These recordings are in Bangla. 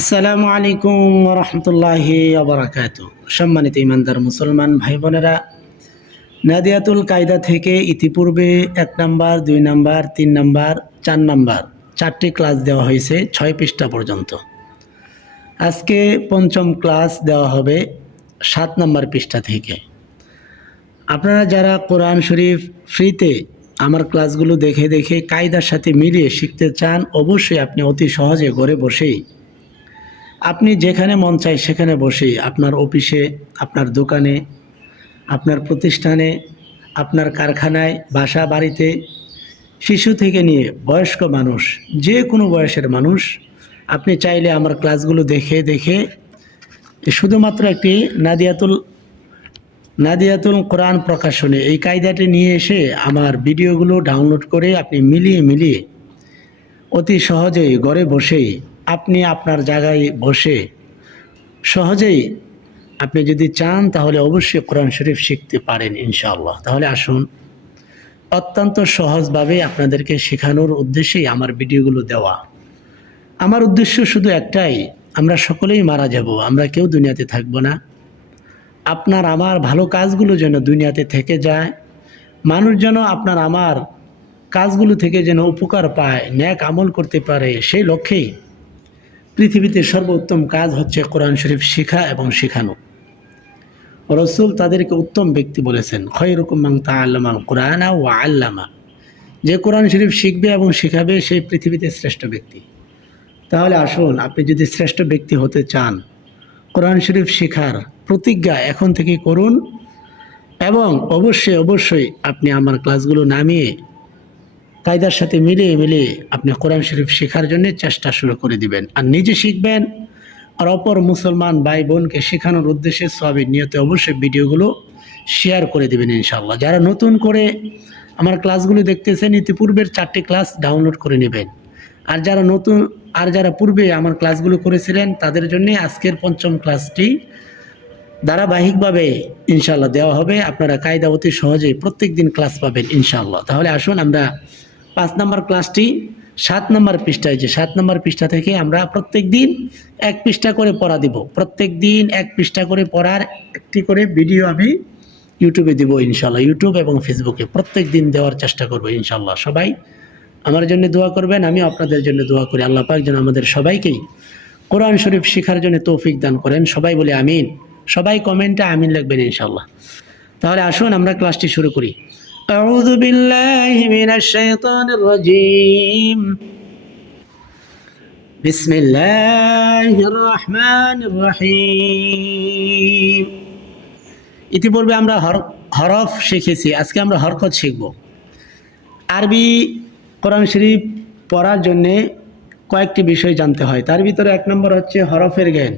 আসসালামু আলাইকুম রহমতুল্লাহি আবরাকাত সম্মানিত ইমানদার মুসলমান ভাই বোনেরা নাদিয়াতুল কায়দা থেকে ইতিপূর্বে এক নাম্বার, দুই নাম্বার, তিন নাম্বার, চার নাম্বার চারটি ক্লাস দেওয়া হয়েছে ছয় পৃষ্ঠা পর্যন্ত। আজকে পঞ্চম ক্লাস দেওয়া হবে সাত নাম্বার পৃষ্ঠা থেকে। আপনারা যারা কোরআন শরীফ ফ্রিতে আমার ক্লাসগুলো দেখে দেখে কায়দার সাথে মিলিয়ে শিখতে চান, অবশ্যই আপনি অতি সহজে ঘরে বসেই আপনি যেখানে মন চাই সেখানে বসেই আপনার অফিসে, আপনার দোকানে, আপনার প্রতিষ্ঠানে, আপনার কারখানায়, বাসা বাড়িতে, শিশু থেকে নিয়ে বয়স্ক মানুষ, যে কোনো বয়সের মানুষ, আপনি চাইলে আমার ক্লাসগুলো দেখে দেখে শুধুমাত্র একটি নাদিয়াতুল নাদিয়াতুল কোরআন প্রকাশনে এই কায়দাটি নিয়ে এসে আমার ভিডিওগুলো ডাউনলোড করে আপনি মিলিয়ে মিলিয়ে অতি সহজেই ঘরে বসেই আপনি আপনার জায়গায় বসে সহজেই আপনি যদি চান, তাহলে অবশ্যই কোরআন শরীফ শিখতে পারেন ইনশাআল্লাহ। তাহলে আসুন, অত্যন্ত সহজভাবে আপনাদেরকে শেখানোর উদ্দেশ্যেই আমার ভিডিওগুলো দেওয়া। আমার উদ্দেশ্য শুধু একটাই, আমরা সকলেই মারা যাব, আমরা কেউ দুনিয়াতে থাকব না। আপনার আমার ভালো কাজগুলো যেন দুনিয়াতে থেকে যায়, মানুষ যেন আপনার আমার কাজগুলো থেকে যেন উপকার পায়, ন্যাক আমল করতে পারে, সেই লক্ষ্যেই পৃথিবীতে সর্বোত্তম কাজ হচ্ছে কোরআন শরীফ শেখা এবং শেখানো। রসুল তাদেরকে উত্তম ব্যক্তি বলেছেন, খয়রুকুম তা আল্লামা কোরআনা ও আল্লামা। যে কোরআন শরীফ শিখবে এবং শেখাবে সেই পৃথিবীতে শ্রেষ্ঠ ব্যক্তি। তাহলে আসুন, আপনি যদি শ্রেষ্ঠ ব্যক্তি হতে চান, কোরআন শরীফ শেখার প্রতিজ্ঞা এখন থেকে করুন এবং অবশ্যই অবশ্যই আপনি আমার ক্লাসগুলো নামিয়ে কায়দার সাথে মিলিয়ে মিলিয়ে আপনি কোরআন শরীফ শেখার জন্য চেষ্টা শুরু করে দিবেন। আর নিজে শিখবেন, আর অপর মুসলমান ভাই বোনকে শেখানোর উদ্দেশ্যে সবই নিয়তে অবশ্যই ভিডিওগুলো শেয়ার করে দিবেন ইনশাল্লাহ যারা নতুন করে আমার ক্লাসগুলো দেখতেছেন, ইতিপূর্বের চারটি ক্লাস ডাউনলোড করে নেবেন। আর যারা নতুন, আর যারা পূর্বে আমার ক্লাসগুলো করেছিলেন, তাদের জন্য আজকের পঞ্চম ক্লাসটি ধারাবাহিকভাবে ইনশাল্লাহ দেওয়া হবে। আপনারা কায়দা অতি সহজেই প্রত্যেক দিন ক্লাস পাবেন ইনশাল্লাহ তাহলে আসুন, আমরা পাঁচ নম্বর ক্লাসটি সাত নম্বর পৃষ্ঠায় যে সাত নম্বর পৃষ্ঠা থেকে আমরা প্রত্যেক দিন এক পৃষ্ঠা করে পড়া দিব। প্রত্যেক দিন এক পৃষ্ঠা করে পড়ার একটি করে ভিডিও আমি ইউটিউবে দিব ইনশাল্লাহ, ইউটিউব এবং ফেসবুকে। প্রত্যেক দিন দেওয়ার চেষ্টা করব ইনশাল্লাহ। সবাই আমার জন্য দোয়া করবেন আমি আপনাদের জন্য দোয়া করি। আল্লাহ পাক যেন আমাদের সবাইকেই কোরআন শরীফ শেখার জন্য তৌফিক দান করেন। সবাই বলে আমিন, সবাই কমেন্টে আমিন লিখবেন ইনশাল্লাহ। তাহলে আসুন আমরা ক্লাসটি শুরু করি। أعوذ بالله من الشيطان الرجيم بسم الله الرحمن الرحيم ইতিপূর্বে আমরা হর হরফ শিখেছি আজকে আমরা হরকত শিখব আরবি কোরআন শরীফ পড়ার জন্যে কয়েকটি বিষয় জানতে হয় তার ভিতরে এক নম্বর হচ্ছে হরফের জ্ঞান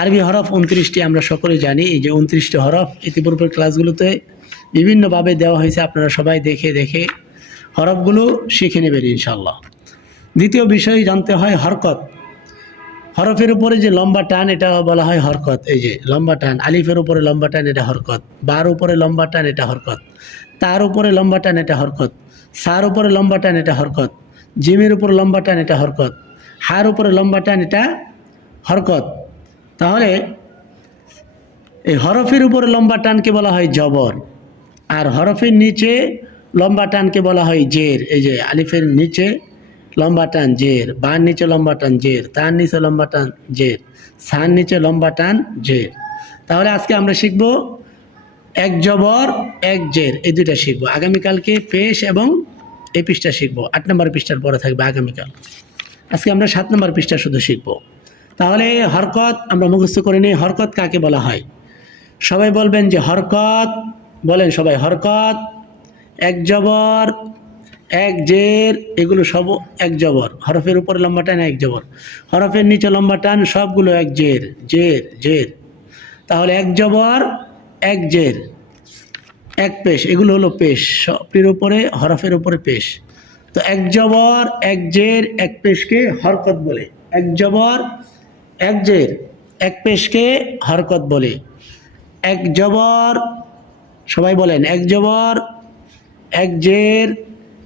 আরবি হরফ উনত্রিশটি আমরা সকলে জানি এই যে উনত্রিশটি হরফ ইতিপূর্বের ক্লাসগুলোতে বিভিন্নভাবে দেওয়া হয়েছে, আপনারা সবাই দেখে দেখে হরফগুলো শিখে নেবেন ইনশাল্লাহ দ্বিতীয় বিষয় জানতে হয় হরকত। হরফের উপরে যে লম্বা টান, এটা বলা হয় হরকত। এই যে লম্বা টান, আলিফের উপরে লম্বা টান, এটা হরকত। বার উপরে লম্বা টান, এটা হরকত। তার উপরে লম্বা টান, এটা হরকত। সার উপরে লম্বা টান, এটা হরকত। জিমের উপর লম্বা টান, এটা হরকত। হার উপরে লম্বা টান, এটা হরকত। তাহলে এই হরফের উপরে লম্বা টানকে বলা হয় জবর। আর হরফের নিচে লম্বা টানকে বলা হয় জের। এই যে আলিফের নিচে লম্বা টান জের, বার নিচে লম্বা টান জের, তার নিচে লম্বা টান জের, সার নিচে লম্বা টান জের। তাহলে আজকে আমরা শিখব এক জবর, এক জের, এই দুইটা শিখব। আগামীকালকে পেশ এবং এই পৃষ্ঠা শিখব। আট নম্বর পৃষ্ঠার পরে থাকবে আগামীকাল। আজকে আমরা সাত নম্বর পৃষ্ঠা শুধু শিখব। তাহলে হরকত আমরা মুখস্থ করে নিই। হরকত কাকে বলা হয়? সবাই বলবেন যে হরকত বলেন সবাই, হরকত, এক জবর, এক জের, এগুলো সব এক জবর। হরফের উপরে লম্বা টান, এক জবর। হরফের নিচে লম্বা টান, সবগুলো এক জের জের জের। তাহলে এক জবর, এক জের, এক পেশ, এগুলো হলো পেশ। সবের উপরে, হরফের উপরে পেশ। তো এক জবর, এক জের, এক পেশকে হরকত বলে। এক জবর, এক জের, এক পেশকে হরকত বলে। এক জবর সবাই বলেন, এক জবর এক জের,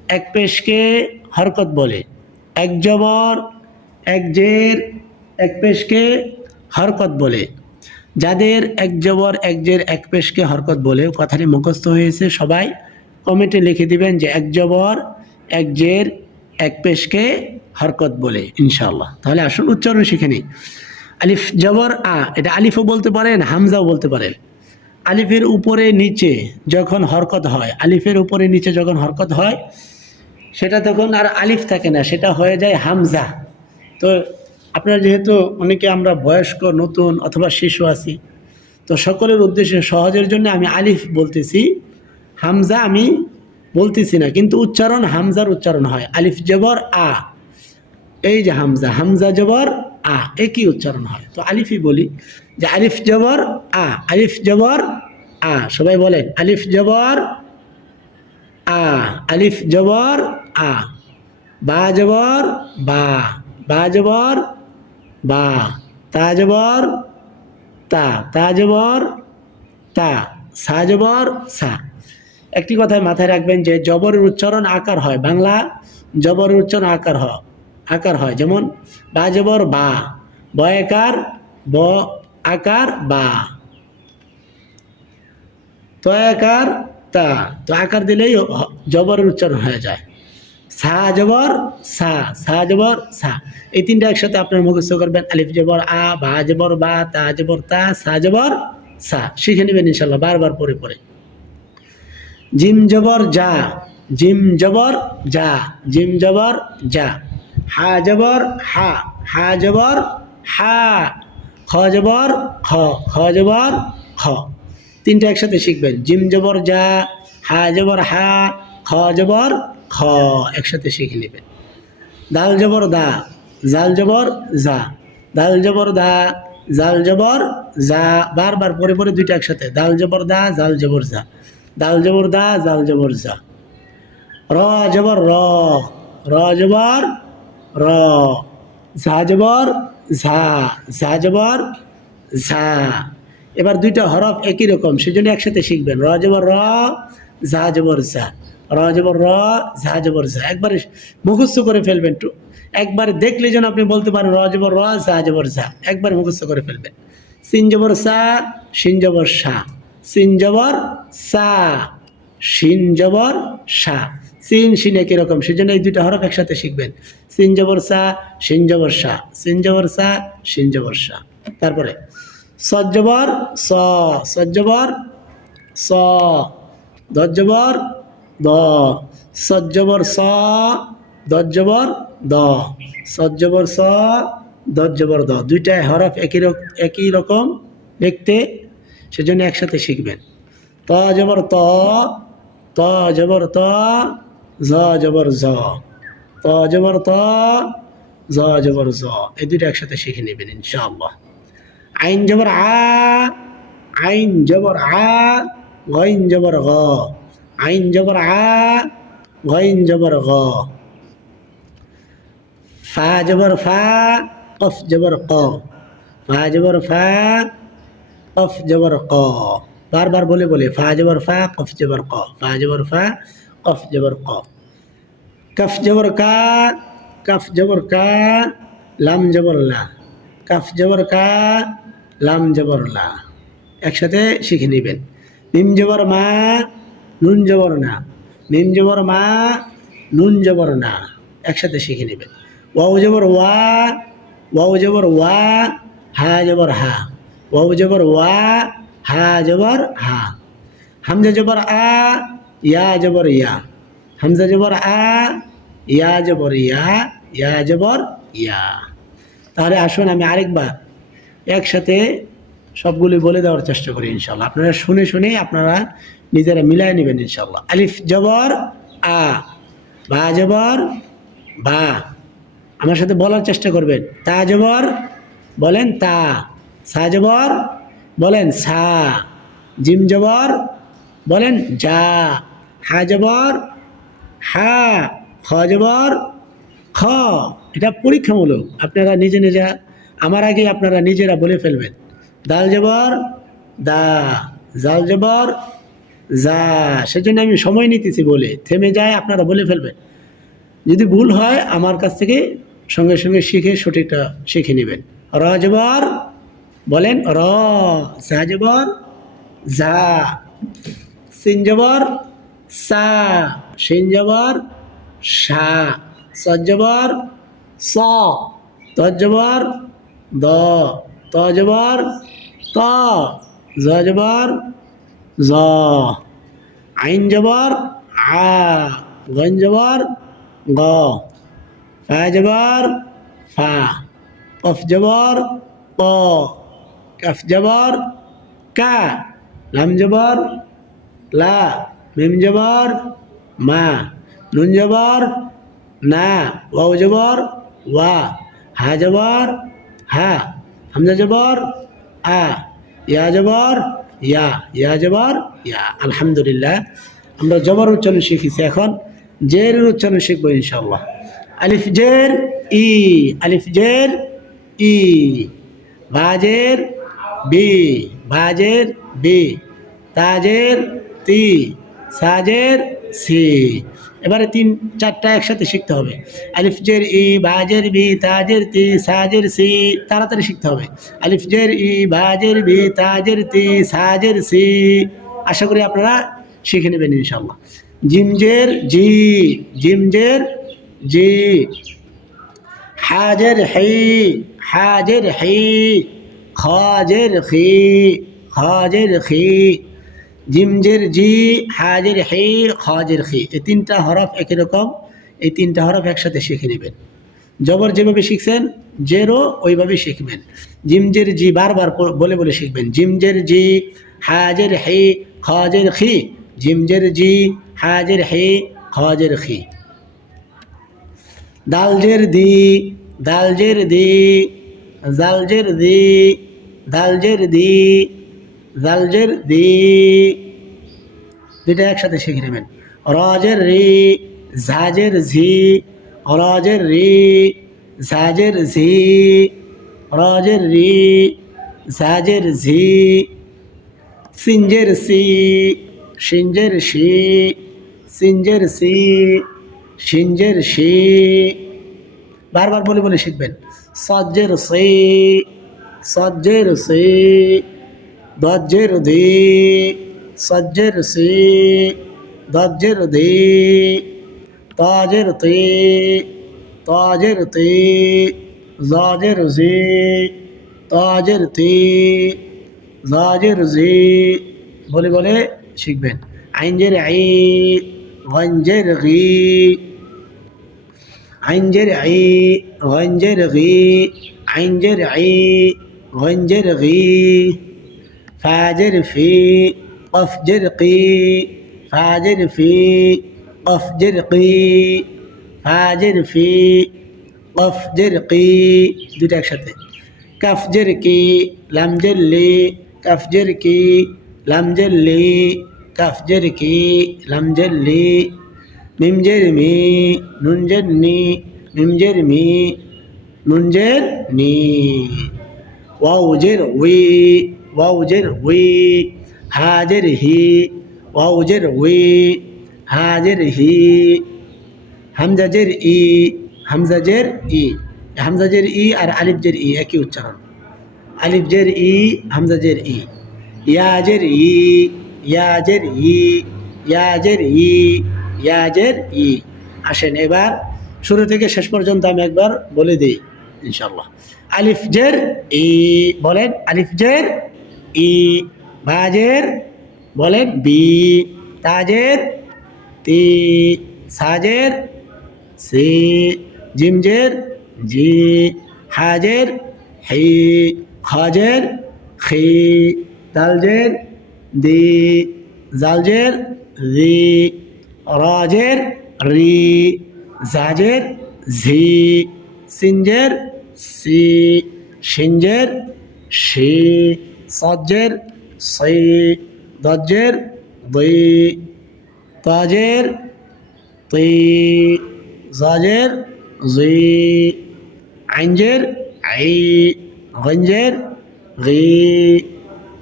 এক পেশকে হরকত বলে। এক জবর এক জের, এক পেশকে হরকত বলে। যাদের এক জবর, এক জের, এক পেশকে হরকত বলে কথাটি মুখস্থ হয়েছে, সবাই কমেন্টে লিখে দিবেন যে এক জবর, এক জের, এক পেশকে হরকত বলে, ইনশাআল্লাহ। তাহলে আসুন উচ্চারণ শিখে নিই। আলিফ, জবর, আ, এটা আলিফও বলতে পারেন, হামজাও বলতে পারেন। আলিফের উপরে নিচে যখন হরকত হয়, আলিফের উপরে নিচে যখন হরকত হয়, সেটা তখন আর আলিফ থাকে না, সেটা হয়ে যায় হামজা। তো আপনারা যেহেতু অনেকে আমরা বয়স্ক, নতুন অথবা শিশু আছি, তো সকলের উদ্দেশ্যে সহজের জন্য আমি আলিফ বলতেছি, হামজা আমি বলতেছি না, কিন্তু উচ্চারণ হামজার উচ্চারণ হয়, আলিফ জবর আ। এই যে হামজা হামজা জবর আ, একই উচ্চারণ হয়। তো আলিফই বলি। যে আলিফ জবর, আ, আলিফ জবর, আ, সবাই বলেন, আলিফ জবর, আ, আলিফ জবর, আ, বা জবর, বা বা জবর, বা, তা জবর, তা তা জবর, তা, সা জবর, সা। একটি কথায় মাথায় রাখবেন যে জবরের উচ্চারণ আকার হয়, বাংলা জবরের উচ্চারণ আকার হয় আকার হয়। যেমন, বা জবর বা বয়াকার ব আকার বা। তয়াকার তা। তো আকার দিলেই জবরের উচ্চারণ হয়ে যায়। সা জবর, সা সা জবর, সা। এই তিনটা একসাথে আপনার মুখস্থ করবেন। আলিফ জবর, আ, বা জবর, বা, তা জবর, তা, সা জবর, সা। শিখে নেবেন ইনশাল্লাহ বারবার পরে পরে জিম জবর, যা। জিম জবর, যা। জিম জবর, যা। হা জবর, হা। হা জবর, হা। খ জবর, খ খ জবর, খ। তিনটা একসাথে শিখবেন। জিম জবর যা, হা জবর হা, খ জবর, খ একসাথে শিখে নেবেন। দাল জবর দা, জাল জবর যা। দাল জবর দা, জাল জবর যা। বারবার পরে পরে দুইটা একসাথে। দাল জবর দা, জাল জবর যা। দাল জবর দা, জাল জবর যা। র জবর র। র জবর র। ঝা জবর ঝা ঝা জবর, ঝা। এবার দুইটা হরফ একই রকম, সেজন্য একসাথে শিখবেন। র জবর র, ঝা জবর ঝা। র জবর র, ঝা জবর ঝা। একবারে মুখস্থ করে ফেলবেন একবার দেখলে যেন আপনি বলতে পারেন, র জবর র, ঝা জবর ঝা। একবার মুখস্থ করে ফেলবেন। সিন জবর সা শিন জবর সা সিন জবর সা শিন জবর সা সিন শিন একই রকম সেজন্য এই দুইটা হরফ একসাথে শিখবেন। সিন জবর সা শিন জবর সা। সিন জবর সা শিন জবর সা। তারপরে সজ্জবর স। সজ্জবর স। দজ্জবর দ। সজ্জবর স দজ্জবর দ। সজ্জবর স দজ্জবর দ। দুইটাই হরফ একই রকম একই রকম দেখতে সেজন্য একসাথে শিখবেন। ত জবর ত ত জবর ত জ জবর জ, ত জবর ত, জ জবর জ। এই দুইটা একসাথে শিখে নেবেন, ইনশাআল্লাহ। আইন জবর আ, আইন জবর আ গইন জবর গ। আইন জবর আ গইন জবর গ। ফা জবর ফা, কফ জবর ক। ফা জবর ফা, কফ জবর ক। বারবার বলে বলে, ফা জবর ফা, কফ জবর ক। ফা জবর ফা কফ জবর ক। কফ জবর কা, কফ জবর কা, লাম জবর লা। কফ জবর কা, লাম জবর একসাথে শিখে নেবেন। মিম জবর মা, নুন জবর না। মিম জবর মা, নুন জবর না। একসাথে শিখে নেবেন। ওয়াও জবর ওয়া, ওয়াও জবর ওয়া, হা জবর হা। ওয়াও জবর ওয়া, হা জবর হা। হামজা জবর আ ইয়া জবর ইয়া। হামজা জবর আ, ইয়া জবর ইয়া ইয়া জবর ইয়া। তাহলে আসুন আমি আরেকবার একসাথে সবগুলি বলে দেওয়ার চেষ্টা করি ইনশাল্লাহ আপনারা শুনে শুনে আপনারা নিজেরা মিলাই নেবেন ইনশাল্লাহ আলিফ জবর আ, বা জবর বা। আমার সাথে বলার চেষ্টা করবেন। তা জবর, বলেন তা। সা জবর, বলেন সা। জিম জবর, বলেন যা। হা জবর হা খ জবর খ। এটা পরীক্ষামূলক। আপনারা নিজে নিজে, আমার আগে আপনারা নিজেরা বলে ফেলবেন। দাল জবর, দা, জাল জবর যা সেজন্য আমি সময় নিতেছি বলে। থেমে যায়, আপনারা বলে ফেলবেন। যদি ভুল হয়, আমার কাছ থেকে সঙ্গে সঙ্গে শিখে, সঠিকটা শিখে নেবেন। রজবর বলেন র। সাজবর ঝা সিনজবর সা সিনজবর সা সজ্জবর স তজ্জবর দ তজবর ত জজবর জ, আইন জবর, আ গঞ্জবর গ ফাজবর ফা, কফ জবর, ক, কফ জবর, কা, লাম জবর, লা মিম জবর, মা। নুন জবর, না। ওয়াও জবর, ওয়া। হা জবর, হা। হামজা জবর, আ। ইয়া জবর, ইয়া। ইয়া জবর, ইয়া। আলহামদুলিল্লাহ। আমরা জবর উচ্চারণ শিখেছি এখন। জের উচ্চারণ শিখব ইনশাল্লাহ আলিফ জের, ই। আলিফ জের, ই। বাজের বি। বাজের বি। তাজের তি। সাজের সি। এবারে তিন, চারটা একসাথে শিখতে হবে। আলিফ, জের, ই বাজের বি তাজের তি সাজের সি, তাড়াতাড়ি শিখতে হবে। আলিফ, জের, ই বাজের বি তাজের তি সাজের সি। আশা করি আপনারা শিখে নেবেন ইনশাল্লাহ জিমজের জি। জিমজের জি। হাজের, হি। হাজের, হি। খাজের, খি। খাজের, খি। জিমজের জি, হাজের, হে, খাজের, খি। এই তিনটা হরফ একই রকম, এই তিনটা হরফ একসাথে শিখে নেবেন। জবর যেভাবে শিখছেন জেরও ওইভাবে শিখবেন। জিমজের জি বারবার বলে বলে শিখবেন। জিমজের জি, হাজের, হে, খাজের, খি। জিমজের জি, হাজের, হে, খাজের, খি। দালজের দি দালজের দি, জালজের দি, দালজের দি জালজের দি। দুইটা একসাথে শিখে নেবেন। রজের রি, ঝাজের ঝি রজের রি, ঝাজের ঝি রজের রি, ঝাজের ঝি, সিঞ্জের সি, সিঞ্জের শি সিঞ্জের সি, সিঞ্জের শি বারবার বলে বলে শিখবেন। সজ্জের সে সজ্জের সে। দজ্জের দে সজ্জের সে দজ্জের দে তাজের তে তাজের তে জাজের জে তাজের তে জাজের জে বলে বলে শিখবেন আইনজের আই গঞ্জের গি আইনজের আই গঞ্জের গি আইনজের আই গঞ্জের গি ফাজের ফি কফজের কি ফাজের ফি কফজের কি ফাজের ফি কফজের কি দুটো একসাথে কাফজের কি লামজের লি কাফজের কি লামজের লি কাফজের কি লামজের লি মিমজের মি নুনজের নি মিমজের মি নুনজের নি ওয়াউজের উই ওয়াউজের হুই হাজের হি, ওয়াউজের হুই হাজের হি, হামজাজের ই হামজাজের ই হামজাজের ই আর আলিফজের ই, একই উচ্চারণ। আলিফজের ই, হামজাজের ই, ইয়াজের ই ইয়াজের ই ইয়াজের ই ইয়াজের ই। আসেন এবার শুরু থেকে শেষ পর্যন্ত আমি একবার বলে দিই ইনশাল্লাহ আলিফজের ই, বলেন আলিফ জের ই, বাজের বলেন বি, তাজের, তি, সাজের, সি, জিমজের, জি, হাজের, হি, খাজের, খি দালজের দি, জালজের, রি, রাজের, রি, জাজের, ঝি, সিনজের, সি, সিনজের, শি সজ্জের সি দজ্জের দি তাজের তি, জাজের জি আইনজের আই, গঞ্জের গি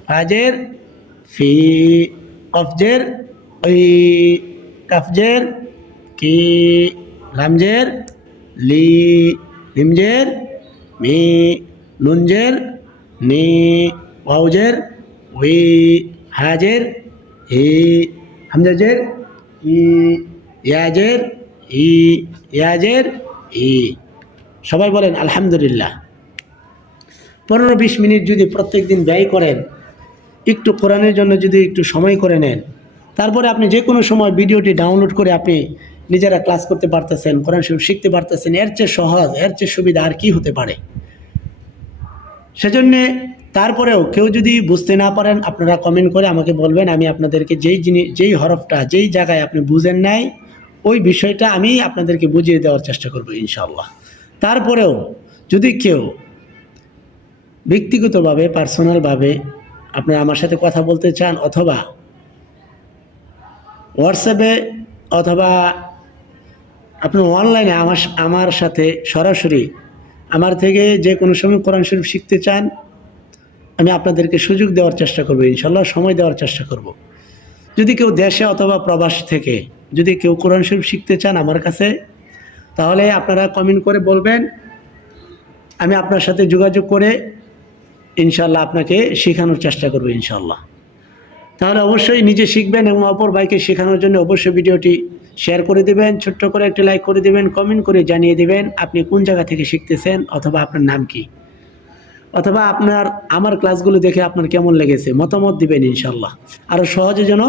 ফাজের ফি, কফজের ই কফজের কি, লামজের লি হিমজের মি, নুনজের নি। ওয়াউজের উই হাজের হি হামজাজের, ই ইয়াজের ই ইয়াজের, ই। সবাই বলেন, আলহামদুলিল্লাহ। পনেরো বিশ মিনিট যদি প্রত্যেক দিন ব্যয় করেন, একটু কোরআনের জন্য যদি একটু সময় করে নেন, তারপরে আপনি যে কোনো সময় ভিডিওটি ডাউনলোড করে আপনি নিজেরা ক্লাস করতে পারতেছেন, কোরআন শরীফ শিখতে পারতেছেন, এর চেয়ে সহজ, এর চেয়ে সুবিধা আর কি হতে পারে? সেজন্যে তারপরেও কেউ যদি বুঝতে না পারেন, আপনারা কমেন্ট করে আমাকে বলবেন, আমি আপনাদেরকে যেই জিনিস যেই হরফটা, যেই জায়গায় আপনি বুঝেন নাই, ওই বিষয়টা আমি আপনাদেরকে বুঝিয়ে দেওয়ার চেষ্টা করব ইনশাল্লাহ তারপরেও যদি কেউ ব্যক্তিগতভাবে পার্সোনালভাবে আপনারা আমার সাথে কথা বলতে চান অথবা হোয়াটসঅ্যাপে অথবা আপনি অনলাইনে আমার আমার সাথে সরাসরি আমার থেকে যে কোনো সময় কোরআন শরীফ শিখতে চান আমি আপনাদেরকে সুযোগ দেওয়ার চেষ্টা করব, ইনশাল্লাহ সময় দেওয়ার চেষ্টা করব। যদি কেউ দেশে অথবা প্রবাস থেকে যদি কেউ কোরআন শরীফ শিখতে চান আমার কাছে, তাহলে আপনারা কমেন্ট করে বলবেন। আমি আপনার সাথে যোগাযোগ করে ইনশাল্লাহ আপনাকে শেখানোর চেষ্টা করব, ইনশাল্লাহ। তাহলে অবশ্যই নিজে শিখবেন এবং অপর ভাইকে শেখানোর জন্য অবশ্যই ভিডিওটি শেয়ার করে দেবেন, ছোট্ট করে একটি লাইক করে দেবেন, কমেন্ট করে জানিয়ে দেবেন আপনি কোন জায়গা থেকে শিখতেছেন অথবা আপনার নাম কি। অথবা আপনার, আমার ক্লাসগুলো দেখে আপনার কেমন লেগেছে? মতামত দিবেন ইনশাল্লাহ আরও সহজে যেন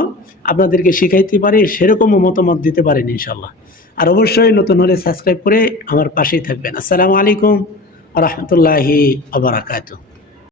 আপনাদেরকে শিখাইতে পারি, সেরকমও মতামত দিতে পারেন ইনশাল্লাহ আর অবশ্যই নতুন হলে সাবস্ক্রাইব করে আমার পাশেই থাকবেন। আসসালামু আলাইকুম রহমতুল্লাহি আবরাকাতু